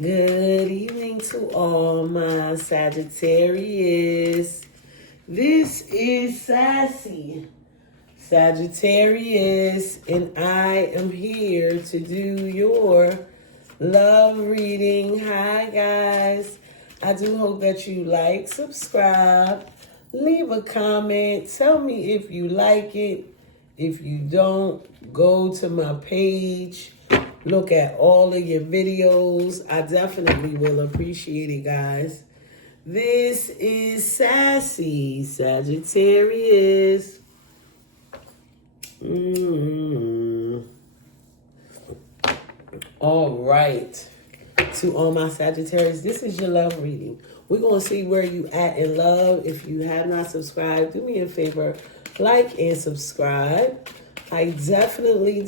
Good evening to all my Sagittarius. This is Sassy Sagittarius, and I am here to do your love reading. Hi, guys. I do hope that you like, subscribe, leave a comment. Tell me if you like it. If you don't, go to my page. Look at all of your videos. I definitely will appreciate it, guys. This is Sassy Sagittarius. All right. To all my Sagittarius, this is your love reading. We're going to see where you at in love. If you have not subscribed, do me a favor. Like and subscribe. I definitely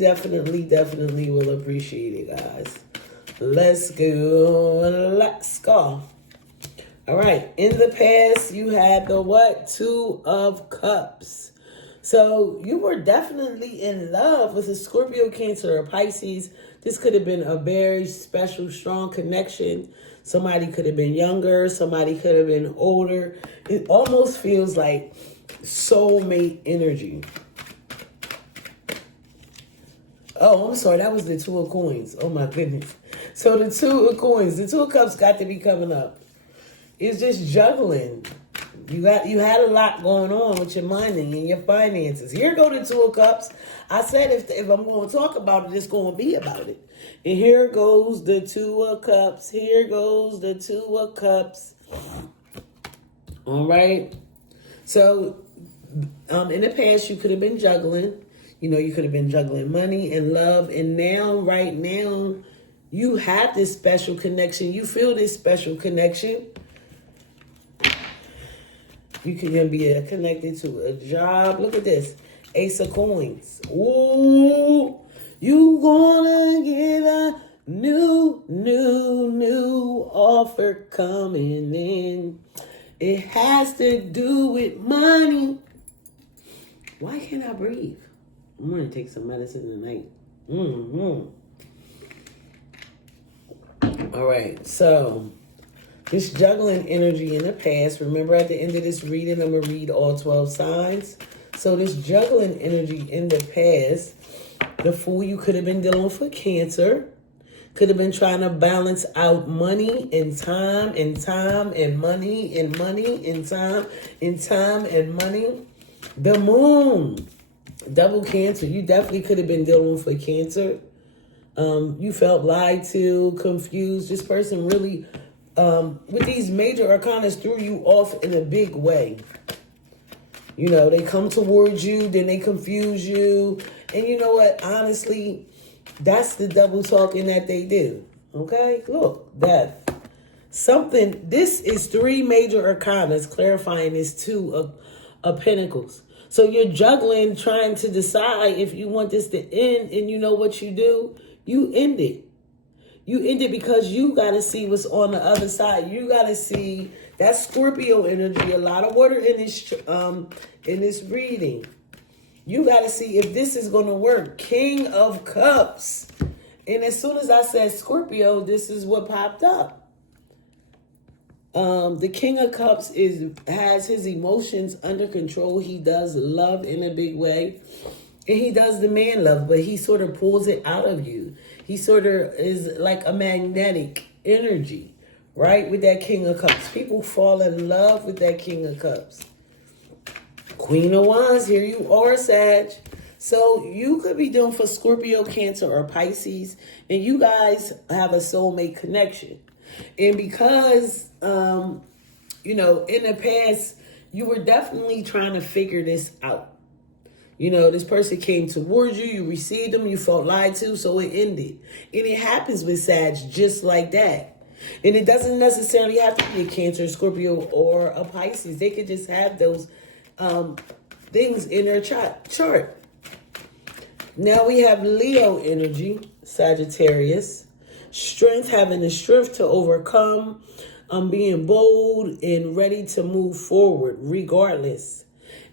will appreciate it, guys. Let's go. All right. In the past, you had the what? 2 of Cups. So you were definitely in love with a Scorpio, Cancer, or Pisces. This could have been a very special, strong connection. Somebody could have been younger. Somebody could have been older. It almost feels like soulmate energy. Oh, I'm sorry. That was the 2 of Coins. Oh, my goodness. So the 2 of Coins, the 2 of Cups got to be coming up. It's just juggling. You had a lot going on with your money and your finances. Here go the 2 of Cups. I said if I'm going to talk about it, it's going to be about it. And here goes the 2 of Cups. Here goes the 2 of Cups. All right. So in the past, you could have been juggling. You know, you could have been juggling money and love. And now, right now, you have this special connection. You feel this special connection. You can be connected to a job. Look at this. Ace of Coins. Ooh, you gonna get a new offer coming in. It has to do with money. Why can't I breathe? I'm going to take some medicine tonight. All right. So, this juggling energy in the past. Remember, at the end of this reading, I'm going to read all 12 signs. So, this juggling energy in the past, the Fool, you could have been dealing with a Cancer. Could have been trying to balance out money and time and money and money and time and money. The Moon. Double Cancer. You definitely could have been dealing with a Cancer. You felt lied to, confused. This person really, with these major arcanas, threw you off in a big way. You know, they come towards you, then they confuse you. And you know what? Honestly, that's the double talking that they do. Okay? Look, Death. This is 3 major arcanas clarifying this 2 of Pentacles. So you're juggling, trying to decide if you want this to end, and you know what you do? You end it. You end it because you got to see what's on the other side. You got to see that Scorpio energy, a lot of water in this reading. You got to see if this is going to work. King of Cups. And as soon as I said Scorpio, this is what popped up. The King of Cups has his emotions under control. He does love in a big way. And he does the man love, but he sort of pulls it out of you. He sort of is like a magnetic energy, right? With that King of Cups. People fall in love with that King of Cups. Queen of Wands, here you are, Sag. So you could be doing for Scorpio, Cancer, or Pisces, and you guys have a soulmate connection. And because, you know, in the past, you were definitely trying to figure this out. You know, this person came towards you, you received them, you felt lied to, so it ended. And it happens with Sag just like that. And it doesn't necessarily have to be a Cancer, Scorpio, or a Pisces. They could just have those things in their chart. Now we have Leo energy, Sagittarius. Strength, having the strength to overcome, being bold and ready to move forward regardless.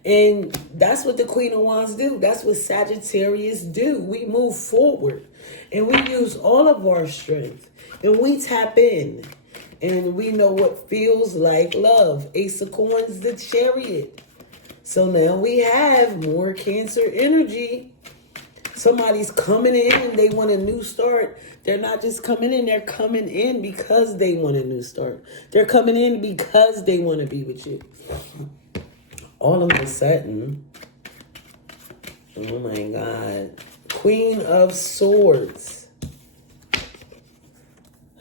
And that's what the Queen of Wands do. That's what Sagittarius do. We move forward and we use all of our strength. And we tap in. And we know what feels like love. Ace of Coins, the Chariot. So now we have more Cancer energy. Somebody's coming in and they want a new start. They're not just coming in, they're coming in because they want a new start. They're coming in because they want to be with you. All of a sudden, oh my God, Queen of Swords.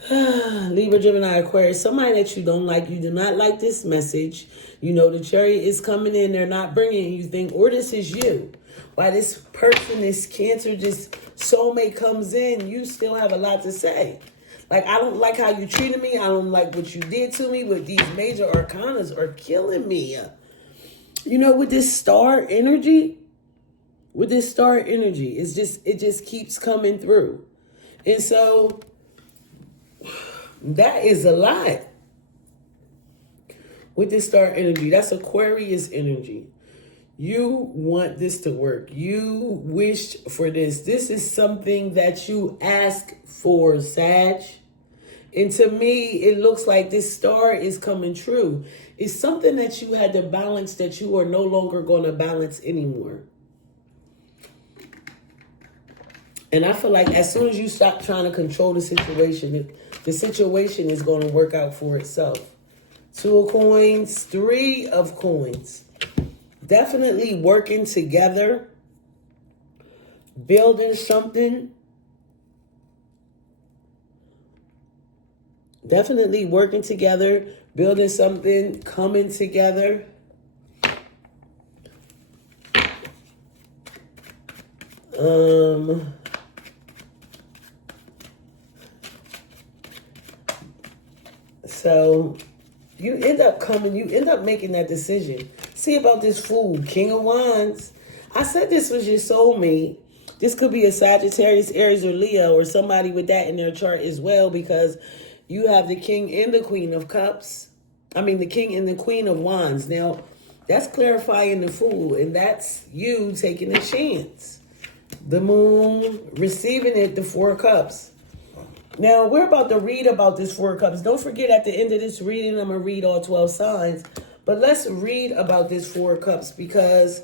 Libra, Gemini, Aquarius, somebody that you don't like, you do not like this message. You know the Chariot is coming in, they're not bringing anything, or this is you. Why this person, this Cancer, this soulmate comes in, you still have a lot to say. Like, I don't like how you treated me. I don't like what you did to me. With these major arcanas are killing me. You know, with this star energy, it just keeps coming through. And so that is a lot. With this star energy, that's Aquarius energy. You want this to work. You wished for this. This is something that you ask for, Sag. And to me, it looks like this star is coming true. It's something that you had to balance that you are no longer going to balance anymore. And I feel like as soon as you stop trying to control the situation is going to work out for itself. 2 of Coins, 3 of Coins. Definitely working together, building something. Definitely working together, building something, coming together. So you end up making that decision. See about this fool, King of Wands. I said this was your soulmate. This could be a Sagittarius, Aries, or Leo, or somebody with that in their chart as well, because you have the King and the Queen of Cups. The King and the Queen of Wands. Now, that's clarifying the Fool, and that's you taking a chance. The Moon, receiving it, the 4 of Cups. Now, we're about to read about this 4 of Cups. Don't forget, at the end of this reading, I'm going to read all 12 signs. But let's read about this 4 of Cups because,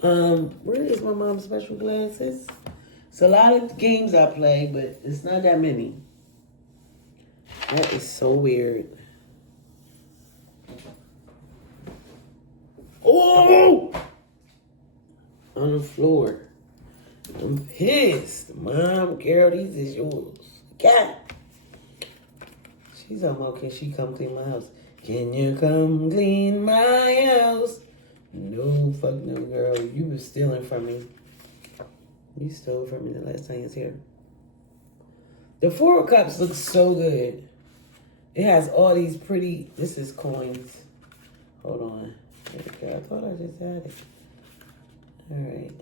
where is my mom's special glasses? It's a lot of games I play, but it's not that many. That is so weird. Oh! On the floor. I'm pissed. Mom, girl, these is yours. God. She's talking about, can she come clean my house? Can you come clean my house? No, fuck no, girl. You were stealing from me. You stole from me the last time you was here. The 4 of Cups looks so good. It has all these pretty... This is coins. Hold on. There we go. I thought I just had it. All right.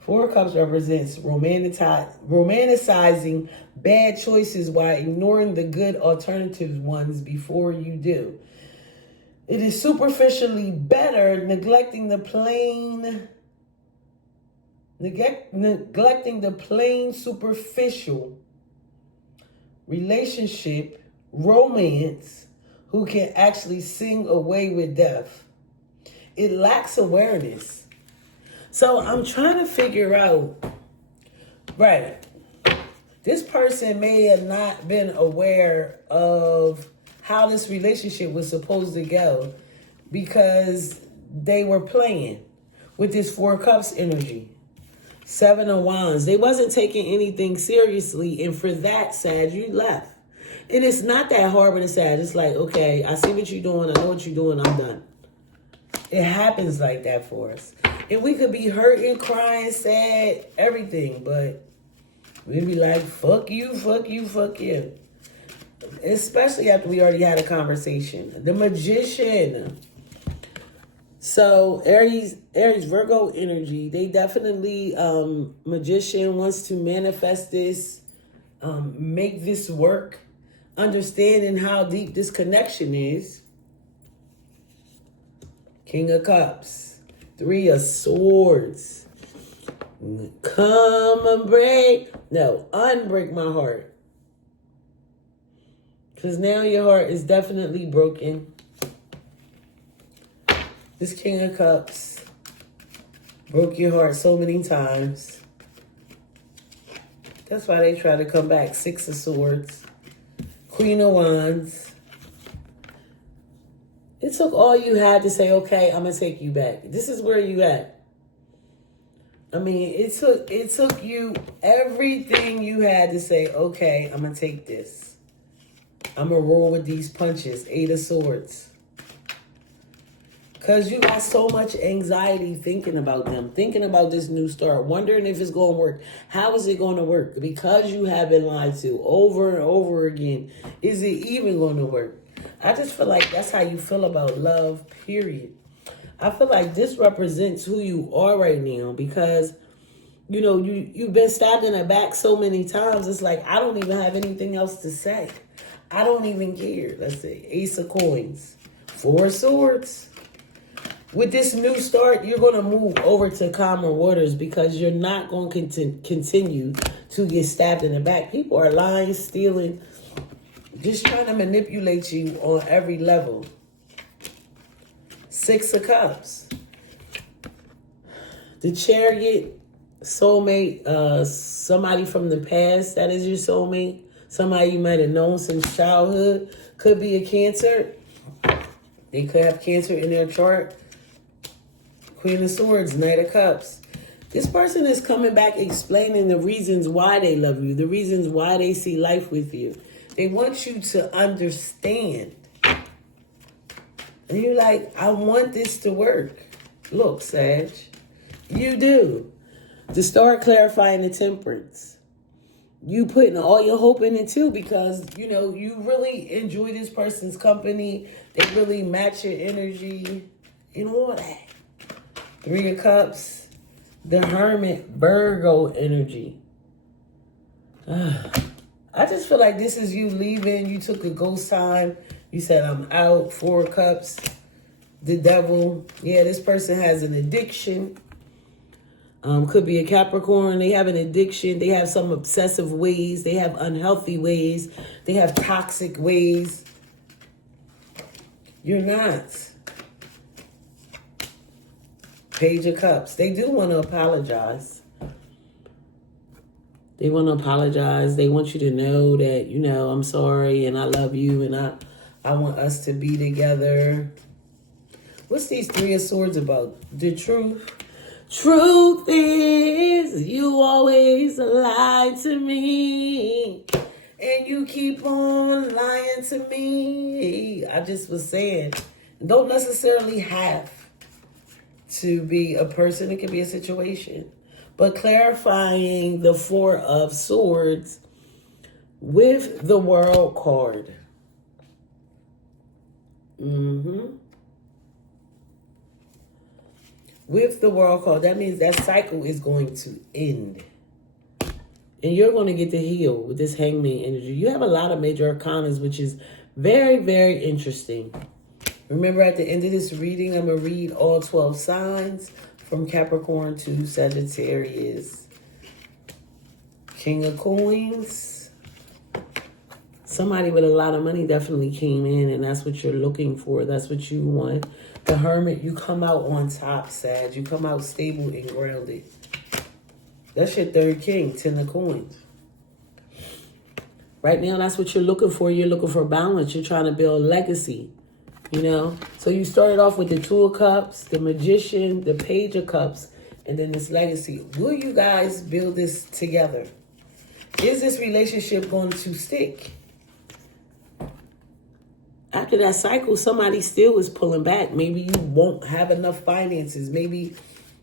4 of Cups represents romanticizing bad choices while ignoring the good alternative ones before you do. It is superficially better neglecting the plain superficial relationship, romance, who can actually sing away with death. It lacks awareness. So I'm trying to figure out, right, this person may have not been aware of how this relationship was supposed to go because they were playing with this 4 of Cups energy. 7 of Wands. They wasn't taking anything seriously, and for that, Sag, you left. And it's not that hard with a Sag. It's like, okay, I see what you're doing. I know what you're doing. I'm done. It happens like that for us. And we could be hurting, crying, sad, everything. But we'd be like, fuck you, fuck you, fuck you. Especially after we already had a conversation. The Magician. So Aries, Virgo energy. They definitely, Magician wants to manifest this, make this work. Understanding how deep this connection is. King of Cups. 3 of Swords. Come and break. No, unbreak my heart. Because now your heart is definitely broken. This King of Cups broke your heart so many times. That's why they try to come back. Six of Swords. Queen of Wands. It took all you had to say, okay, I'm going to take you back. This is where you at. I mean, it took you everything you had to say, okay, I'm going to take this. I'm going to roll with these punches. Eight of Swords. Because you got so much anxiety thinking about them. Thinking about this new start. Wondering if it's going to work. How is it going to work? Because you have been lied to over and over again. Is it even going to work? I just feel like that's how you feel about love, period. I feel like this represents who you are right now. Because, you know, you've been stabbed in the back so many times. It's like, I don't even have anything else to say. I don't even care. Let's see. Ace of Coins. Four of Swords. With this new start, you're going to move over to calmer waters because you're not going to continue to get stabbed in the back. People are lying, stealing, just trying to manipulate you on every level. Six of Cups. The Chariot, soulmate, somebody from the past that is your soulmate. Somebody you might have known since childhood. Could be a Cancer. They could have Cancer in their chart. Queen of Swords, Knight of Cups. This person is coming back explaining the reasons why they love you, the reasons why they see life with you. They want you to understand. And you're like, I want this to work. Look, Sag, you do. To start clarifying the Temperance. You putting all your hope in it too because, you know, you really enjoy this person's company. They really match your energy and all that. Three of Cups, the Hermit, Virgo energy. I just feel like this is you leaving. You took a ghost time. You said, I'm out. Four of Cups, the Devil. Yeah, this person has an addiction. Could be a Capricorn. They have an addiction. They have some obsessive ways. They have unhealthy ways. They have toxic ways. You're not. Page of Cups. They do want to apologize. They want to apologize. They want you to know that, you know, I'm sorry and I love you and I want us to be together. What's these Three of Swords about? The truth. Truth is you always lie to me. And you keep on lying to me. I just was saying, don't necessarily have to be a person. It could be a situation. But clarifying the Four of Swords with the World card. With the World card, that means that cycle is going to end. And you're going to get to heal with this Hangman energy. You have a lot of major arcanas, which is very, very interesting. Remember, at the end of this reading, I'm going to read all 12 signs from Capricorn to Sagittarius. King of Coins. Somebody with a lot of money definitely came in, and that's what you're looking for. That's what you want. The Hermit, you come out on top, Sag. You come out stable and grounded. That's your third king, 10 of Coins. Right now, that's what you're looking for. You're looking for balance. You're trying to build legacy. You know, so you started off with the Two of Cups, the Magician, the Page of Cups, and then this legacy. Will you guys build this together? Is this relationship going to stick? After that cycle, somebody still is pulling back. Maybe you won't have enough finances. Maybe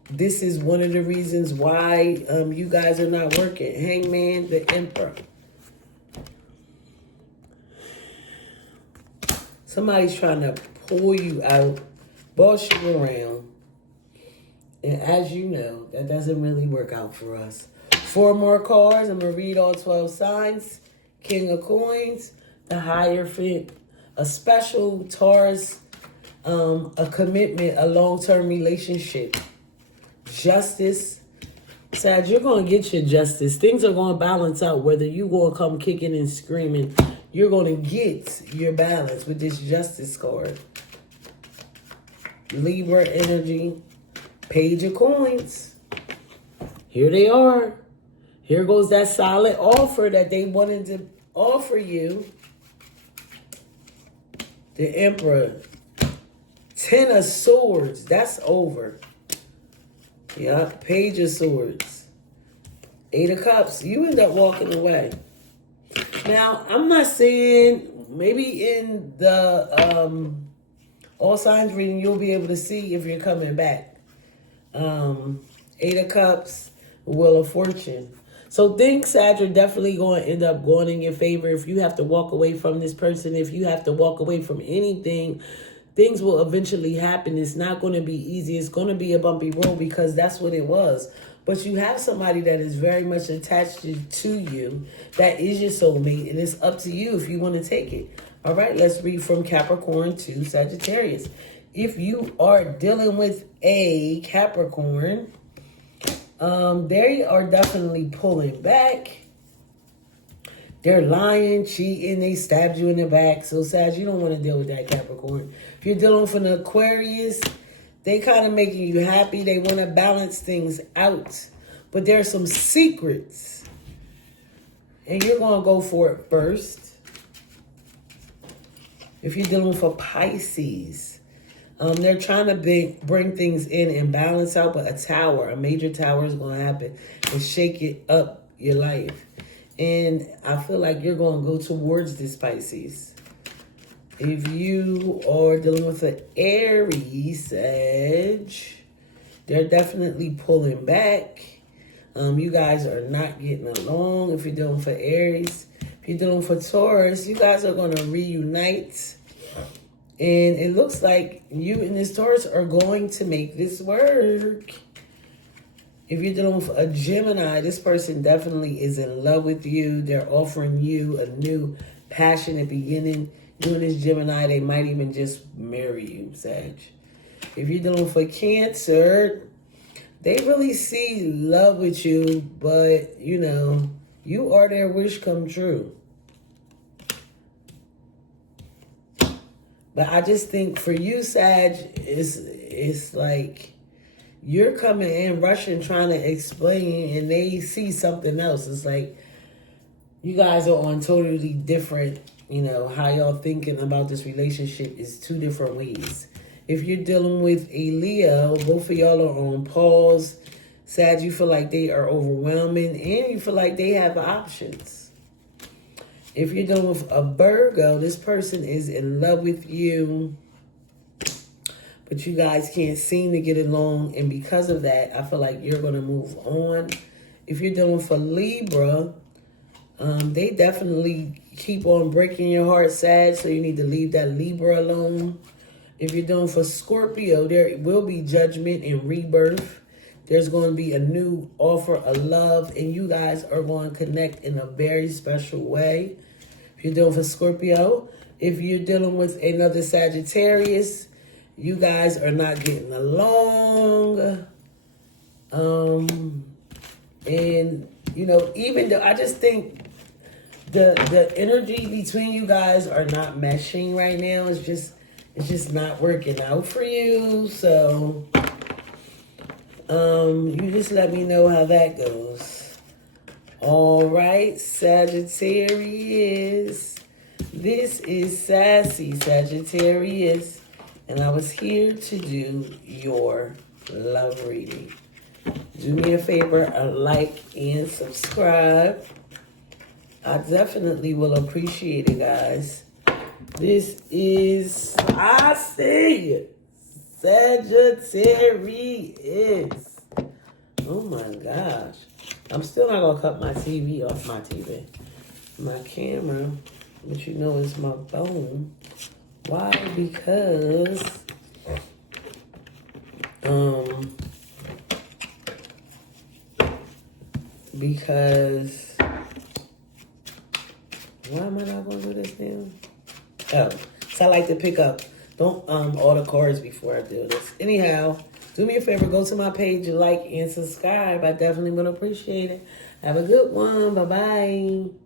this is one of the reasons why you guys are not working. Hangman, the Emperor. Somebody's trying to pull you out, boss you around. And as you know, that doesn't really work out for us. 4 more cards. I'm going to read all 12 signs. King of Coins, the Hierophant, a special Taurus, a commitment, a long-term relationship. Justice, Sag, you're going to get your justice. Things are going to balance out. Whether you going to come kicking and screaming, you're going to get your balance with this justice card. Libra energy. Page of coins. Here they are. Here goes that solid offer that they wanted to offer you. The Emperor. 10 of Swords. That's over. Yeah, Page of Swords. 8 of Cups. You end up walking away. Now, I'm not saying maybe in the all signs reading you'll be able to see if you're coming back. 8 of Cups, Wheel of Fortune. So things, Sag, are definitely going to end up going in your favor. If you have to walk away from this person, if you have to walk away from anything, things will eventually happen. It's not going to be easy. It's going to be a bumpy road because that's what it was. But you have somebody that is very much attached to you, that is your soulmate, and it's up to you if you want to take it. All right, let's read from Capricorn to Sagittarius. If you are dealing with a Capricorn, they are definitely pulling back. They're lying, cheating, they stabbed you in the back. So, Sag, you don't want to deal with that Capricorn. If you're dealing with an Aquarius, they kind of making you happy. They want to balance things out. But there's some secrets. And you're going to go for it first. If you're dealing with a Pisces, they're trying to bring things in and balance out. But a major tower is going to happen and shake it up your life. And I feel like you're going to go towards this Pisces. If you are dealing with an Aries, Sag, they're definitely pulling back. You guys are not getting along. If you're dealing for Aries, if you're dealing for Taurus, you guys are going to reunite. And it looks like you and this Taurus are going to make this work. If you're dealing with a Gemini, this person definitely is in love with you. They're offering you a new passionate beginning. You and this Gemini, they might even just marry you, Sag. If you're dealing with a Cancer, they really see love with you, but, you know, you are their wish come true. But I just think for you, Sag, it's like you're coming in, rushing, trying to explain, and they see something else. It's like you guys are on totally different, you know, how y'all thinking about this relationship is two different ways. If you're dealing with a Leo, both of y'all are on pause. Sag, you feel like they are overwhelming, and you feel like they have options. If you're dealing with a Virgo, this person is in love with you, but you guys can't seem to get along, and because of that, I feel like you're going to move on. If you're dealing with a Libra, they definitely keep on breaking your heart, Sag, so you need to leave that Libra alone. If you're dealing for Scorpio, there will be judgment and rebirth. There's going to be a new offer of love, and you guys are going to connect in a very special way. If you're dealing for Scorpio, if you're dealing with another Sagittarius, you guys are not getting along. And, you know, even though I just think the energy between you guys are not meshing right now. It's just not working out for you. So, you just let me know how that goes. All right, Sagittarius. This is Sassy Sagittarius, and I was here to do your love reading. Do me a favor, like and subscribe. I definitely will appreciate it, guys. This is, I see, Sagittarius. Oh my gosh. I'm still not going to cut my TV off my TV. My camera, which you know is my phone. Why? Because, why am I not going to do this now? Oh, so I like to pick up all the cards before I do this. Anyhow, Do me a favor, go to my page, like, and subscribe. I definitely would appreciate it. Have a good one. Bye-bye.